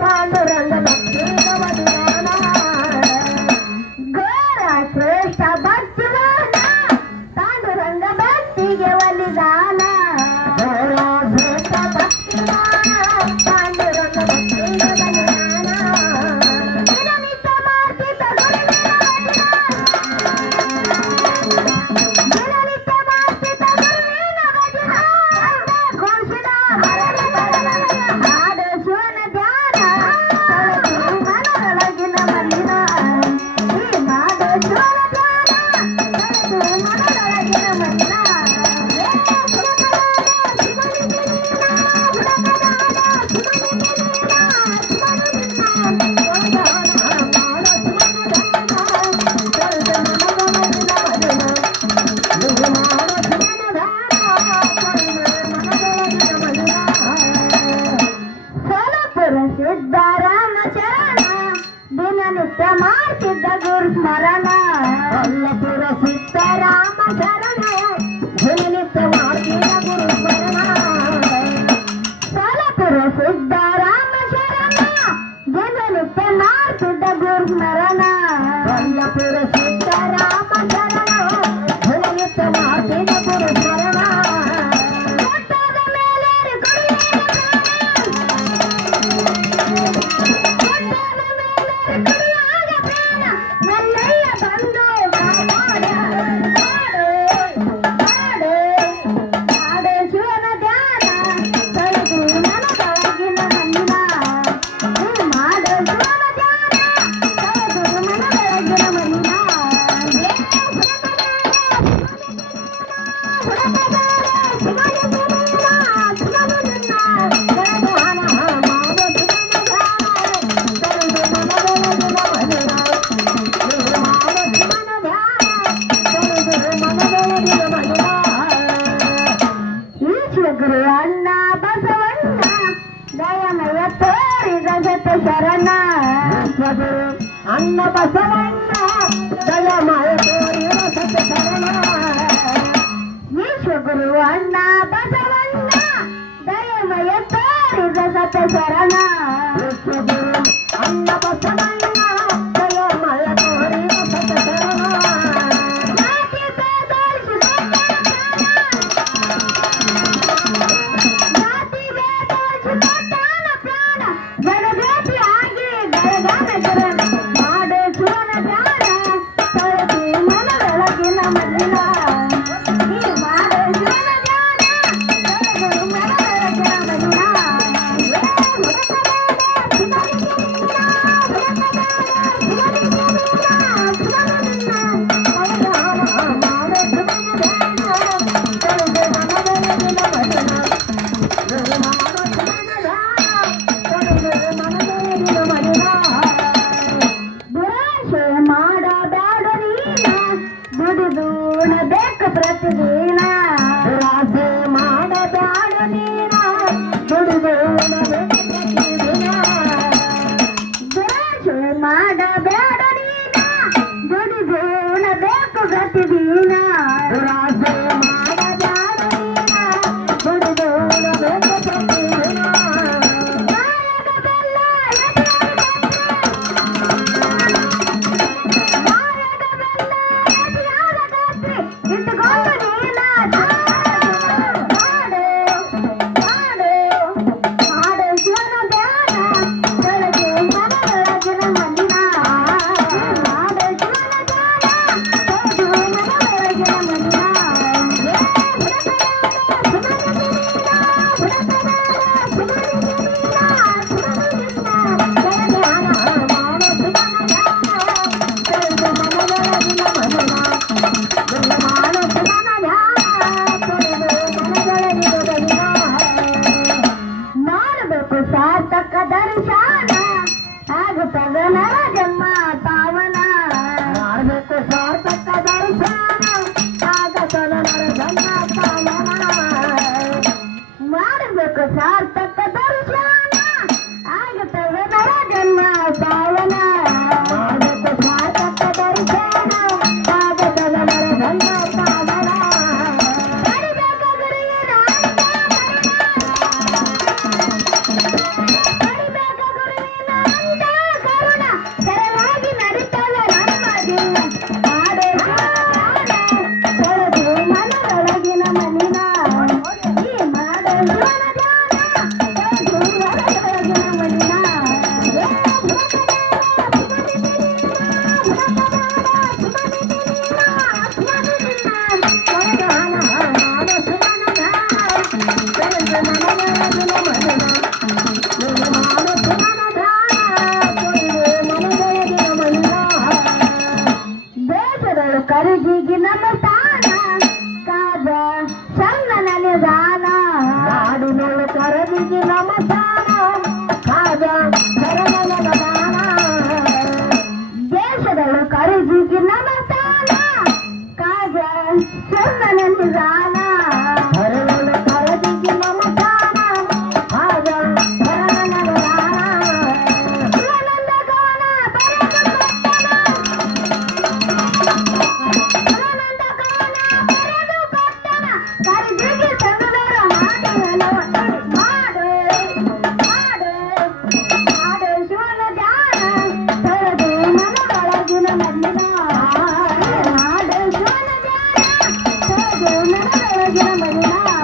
ಕಾಲು ರಂಗ ಭಕ್ತಿ నిత్య మార్చిద్ద గురు స్మరణ అల్లపుర సిద్ధరామ శరణ Kita belum kenalan, lah. దయమయతోరిదగత శరణ అన్న బసవన్న దయమయతో Mama! கருதிகி நமர்